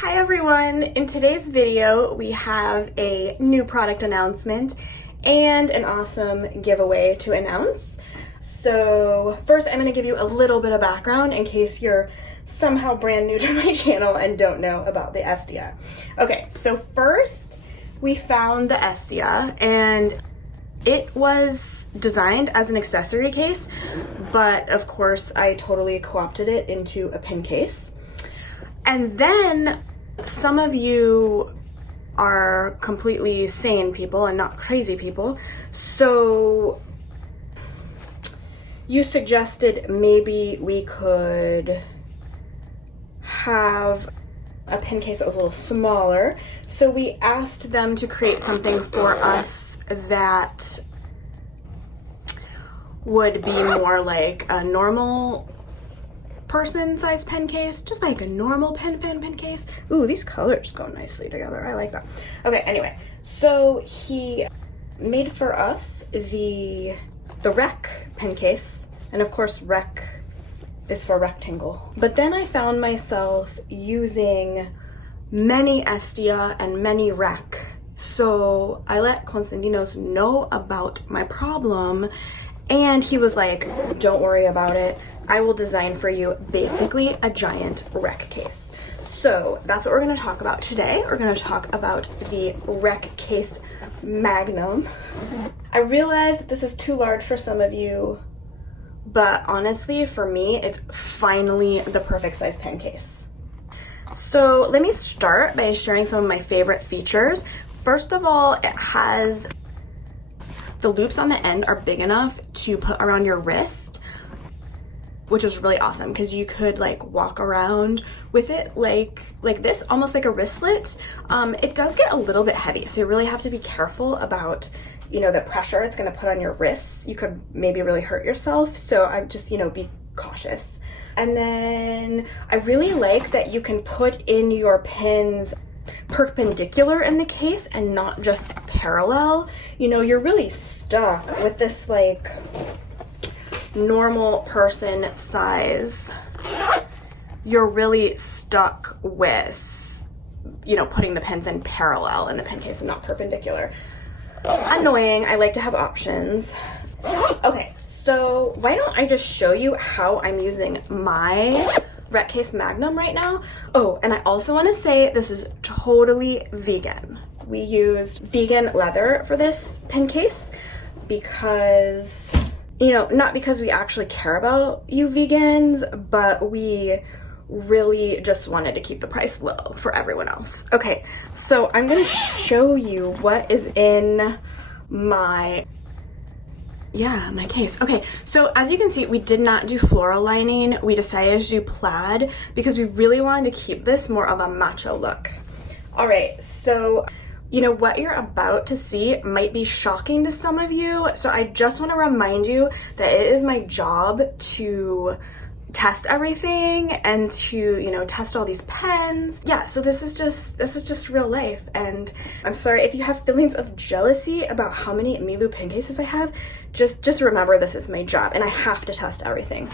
Hi everyone! In today's video we have a new product announcement and an awesome giveaway to announce. So first I'm going to give you a little bit of background in case you're somehow brand new to my channel and don't know about the Estia. Okay, so first we found the Estia and it was designed as an accessory case, but of course I totally co-opted it into a pin case. And then some of you are completely sane people and not crazy people, so you suggested maybe we could have a pin case that was a little smaller. So we asked them to create something for us that would be more like a normal person size pen case, just like a normal pen case. Ooh, these colors go nicely together. I like that. Okay, anyway, so he made for us the Rec pen case, and of course Rec is for rectangle. But then I found myself using many Estia and many Rec, so I let Konstantinos know about my problem, and he was like, don't worry about it. I will design for you basically a giant Rec case. So that's what we're going to talk about today. We're going to talk about the Rec Case Magnum. I realize this is too large for some of you, but honestly for me it's finally the perfect size pen case. So let me start by sharing some of my favorite features. First of all, it has the loops on the end are big enough to put around your wrist, which is really awesome because you could like walk around with it like this, almost like a wristlet. It does get a little bit heavy, so you really have to be careful about, you know, the pressure it's going to put on your wrists. You could maybe really hurt yourself, so I just, you know, be cautious. And then I really like that you can put in your pins perpendicular in the case and not just parallel. You know, you're really stuck with this like normal person size. You're really stuck with, you know, putting the pins in parallel in the pen case and not perpendicular. Annoying. I like to have options. Okay, so why don't I just show you how I'm using my Rec Case Magnum right now. Oh, and I also want to say this is totally vegan. We used vegan leather for this pen case because, you know, not because we actually care about you vegans, but we really just wanted to keep the price low for everyone else. Okay, so I'm going to show you what is in my case. Okay, so as you can see, we did not do floral lining. We decided to do plaid because we really wanted to keep this more of a macho look. All right, so you know what you're about to see might be shocking to some of you, so I just want to remind you that it is my job to test everything and to, you know, test all these pens. Yeah, so this is just real life, and I'm sorry if you have feelings of jealousy about how many Milloo pen cases I have. Just remember this is my job and I have to test everything.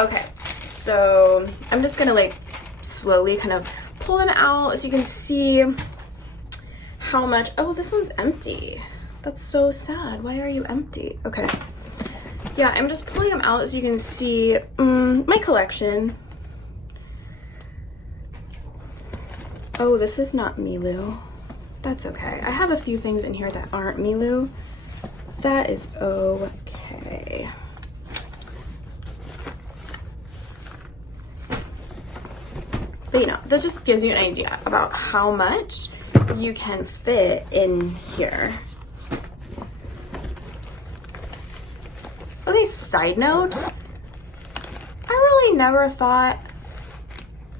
Okay, so I'm just gonna like slowly kind of pull them out so you can see how much. Oh, this one's empty. That's so sad. Why are you empty? Okay. Yeah, I'm just pulling them out so you can see my collection. Oh, this is not Milloo. That's okay. I have a few things in here that aren't Milloo. That is okay. But you know, this just gives you an idea about how much you can fit in here. Okay, side note, I really never thought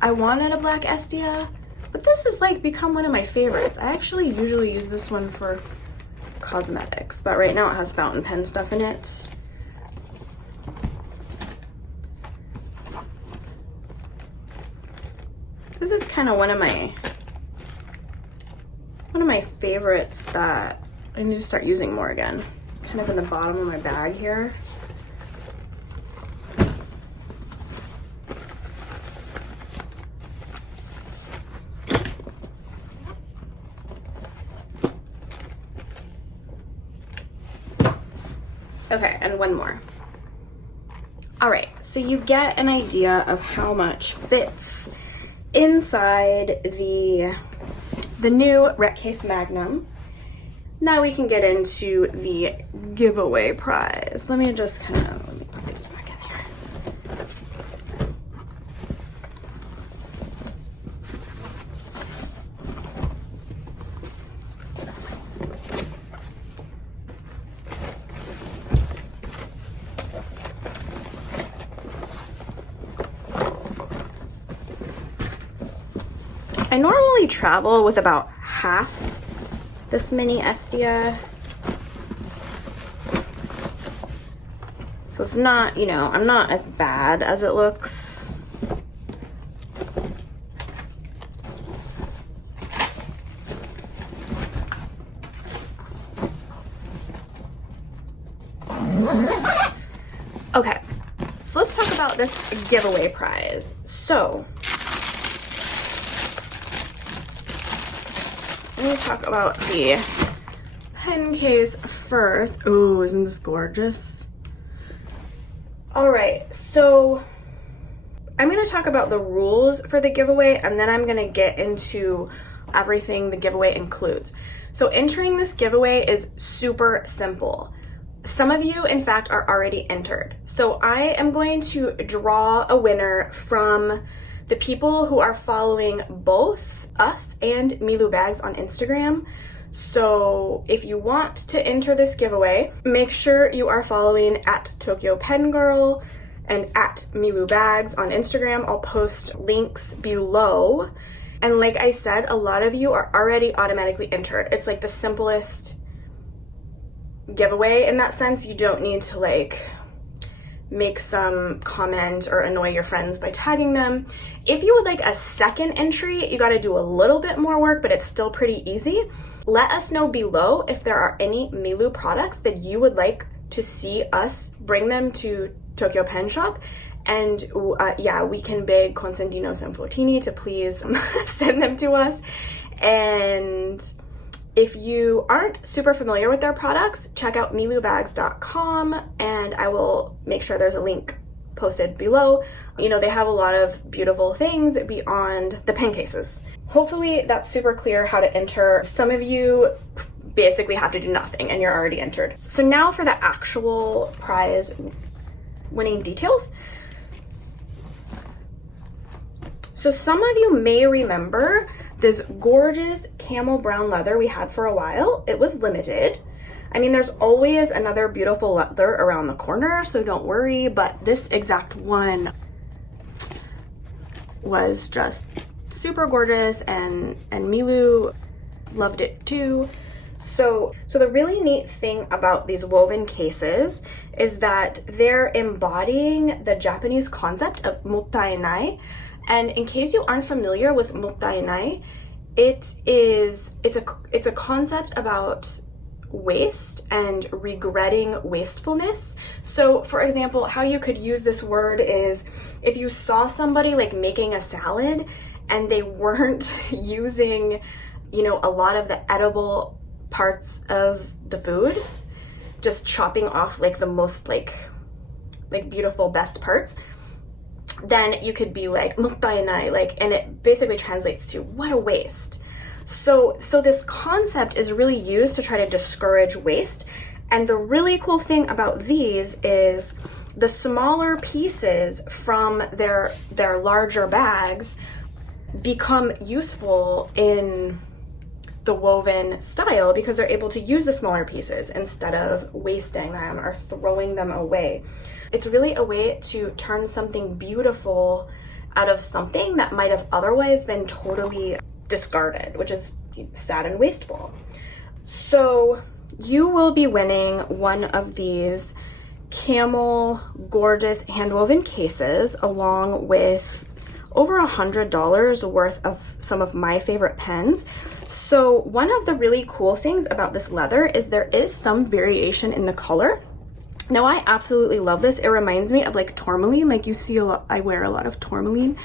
I wanted a black Estia, but this has like become one of my favorites. I actually usually use this one for cosmetics, but right now it has fountain pen stuff in it. This is kind of one of my favorites that I need to start using more again. It's kind of in the bottom of my bag here. Okay, and one more. All right, so you get an idea of how much fits inside the new Rec Case Magnum. Now we can get into the giveaway prize. Let me just let me put these back in here. I normally travel with about half this mini Estia. So it's not, you know, I'm not as bad as it looks. Okay, so let's talk about this giveaway prize. So let me talk about the pen case first. Oh, isn't this gorgeous? All right, so I'm gonna talk about the rules for the giveaway, and then I'm gonna get into everything the giveaway includes. So entering this giveaway is super simple. Some of you, in fact, are already entered. So I am going to draw a winner from the people who are following both us and Milloo Bags on Instagram. So if you want to enter this giveaway, make sure you are following at Tokyo Pen Girl and at Milloo Bags on Instagram. I'll post links below. And like I said, a lot of you are already automatically entered. It's like the simplest giveaway in that sense. You don't need to like make some comment or annoy your friends by tagging them. If you would like a second entry, you got to do a little bit more work, but it's still pretty easy. Let us know below if there are any Milloo products that you would like to see us bring them to Tokyo Pen Shop. And yeah, we can beg Consentino Sanfotini to please send them to us. And if you aren't super familiar with their products, check out milloobags.com, and I will make sure there's a link posted below. You know, they have a lot of beautiful things beyond the pen cases. Hopefully that's super clear how to enter. Some of you basically have to do nothing and you're already entered. So now for the actual prize winning details. So some of you may remember this gorgeous camel brown leather we had for a while. It was limited. I mean, there's always another beautiful leather around the corner, so don't worry, but this exact one was just super gorgeous, and Milloo loved it too. So the really neat thing about these woven cases is that they're embodying the Japanese concept of mottainai. And in case you aren't familiar with mottainai, it's a concept about waste and regretting wastefulness. So for example, how you could use this word is if you saw somebody like making a salad and they weren't using, you know, a lot of the edible parts of the food, just chopping off like the most like beautiful best parts, then you could be like mottainai, like, and it basically translates to what a waste. So this concept is really used to try to discourage waste. And the really cool thing about these is the smaller pieces from their larger bags become useful in the woven style because they're able to use the smaller pieces instead of wasting them or throwing them away. It's really a way to turn something beautiful out of something that might have otherwise been totally discarded, which is sad and wasteful. So you will be winning one of these camel gorgeous handwoven cases along with over $100 worth of some of my favorite pens. So one of the really cool things about this leather is there is some variation in the color. Now I absolutely love this. It reminds me of like tourmaline, like you see a lot, I wear a lot of tourmaline.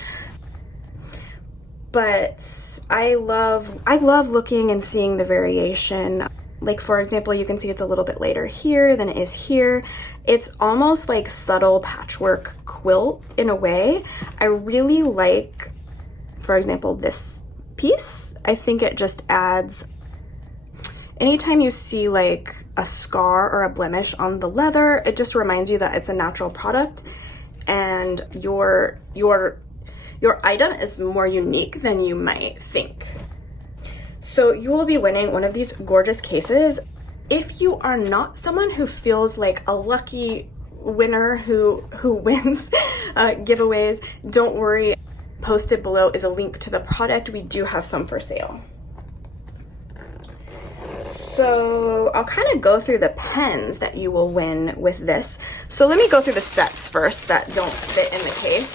But I love looking and seeing the variation. Like for example, you can see it's a little bit later here than it is here. It's almost like subtle patchwork quilt in a way. I really like, for example, this piece. I think it just adds, anytime you see like a scar or a blemish on the leather, it just reminds you that it's a natural product and your item is more unique than you might think. So you will be winning one of these gorgeous cases. If you are not someone who feels like a lucky winner who wins giveaways, don't worry. Posted below is a link to the product. We do have some for sale. So I'll kind of go through the pens that you will win with this. So let me go through the sets first that don't fit in the case.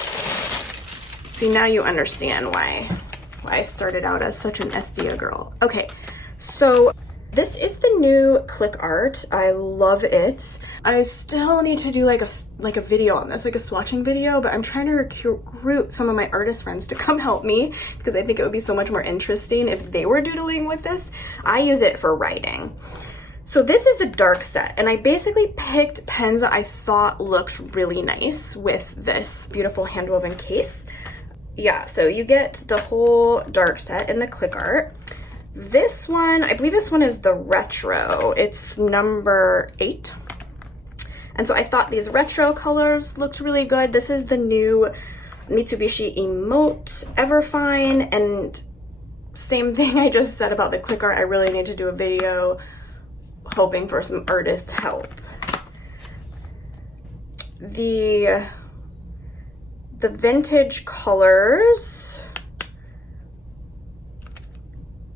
See, now you understand why I started out as such an Estia girl. Okay, so this is the new click art. I love it. I still need to do like a video on this, like a swatching video, but I'm trying to recruit some of my artist friends to come help me because I think it would be so much more interesting if they were doodling with this. I use it for writing. So this is the dark set, and I basically picked pens that I thought looked really nice with this beautiful hand-woven case. Yeah, so you get the whole dark set in the click art. This one, I believe this one is the retro. It's number 8. And so I thought these retro colors looked really good. This is the new Mitsubishi Emote Everfine, and same thing I just said about the click art. I really need to do a video hoping for some artist help. The vintage colors,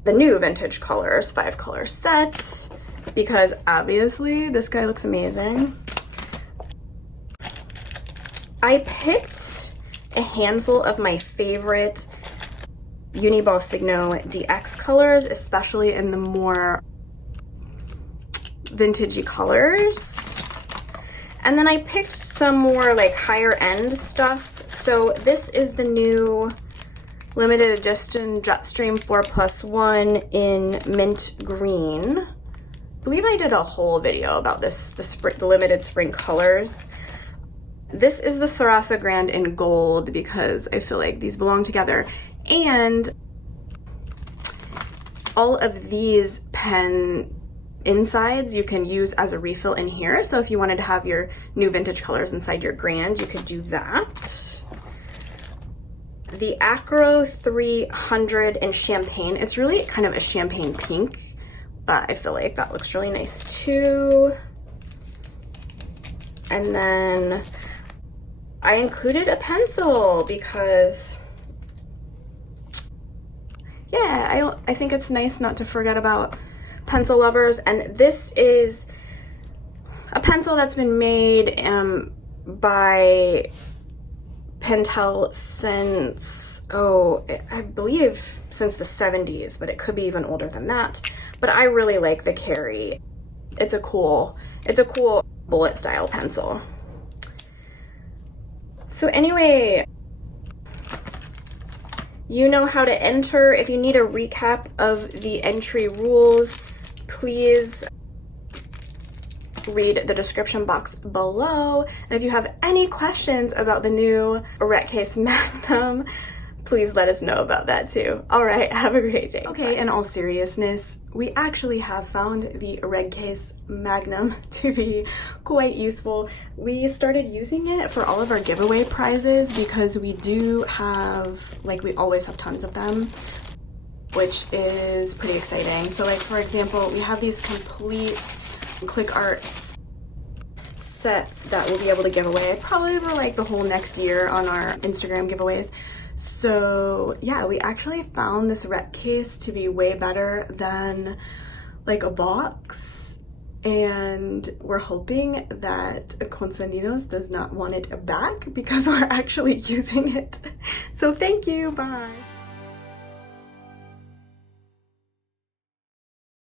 the new vintage colors 5-color set, because obviously this guy looks amazing. I picked a handful of my favorite Uniball Signo DX colors, especially in the more vintagey colors. And then I picked some more like higher end stuff. So this is the new limited edition Jetstream 4+1 in mint green. I believe I did a whole video about this, the limited spring colors. This is the Sarasa Grand in gold because I feel like these belong together. And all of these pen insides you can use as a refill in here. So if you wanted to have your new vintage colors inside your Grand, you could do that. The Acro 300 in champagne. It's really kind of a champagne pink, but I feel like that looks really nice too. And then I included a pencil because, yeah, I think it's nice not to forget about pencil lovers. And this is a pencil that's been made by Pentel since, I believe since the 70s, but it could be even older than that. But I really like the Carry. It's a cool bullet style pencil. So anyway, you know how to enter. If you need a recap of the entry rules, please read the description box below. And if you have any questions about the new Rec Case Magnum, please let us know about that too. All right, have a great day. Okay, in all seriousness, we actually have found the Rec Case Magnum to be quite useful. We started using it for all of our giveaway prizes because we do have, like, we always have tons of them, which is pretty exciting. So like, for example, we have these complete click art sets that we'll be able to give away probably for like the whole next year on our Instagram giveaways. So yeah, we actually found this Rec Case to be way better than like a box, and we're hoping that Consandinos does not want it back because we're actually using it. So thank you, bye.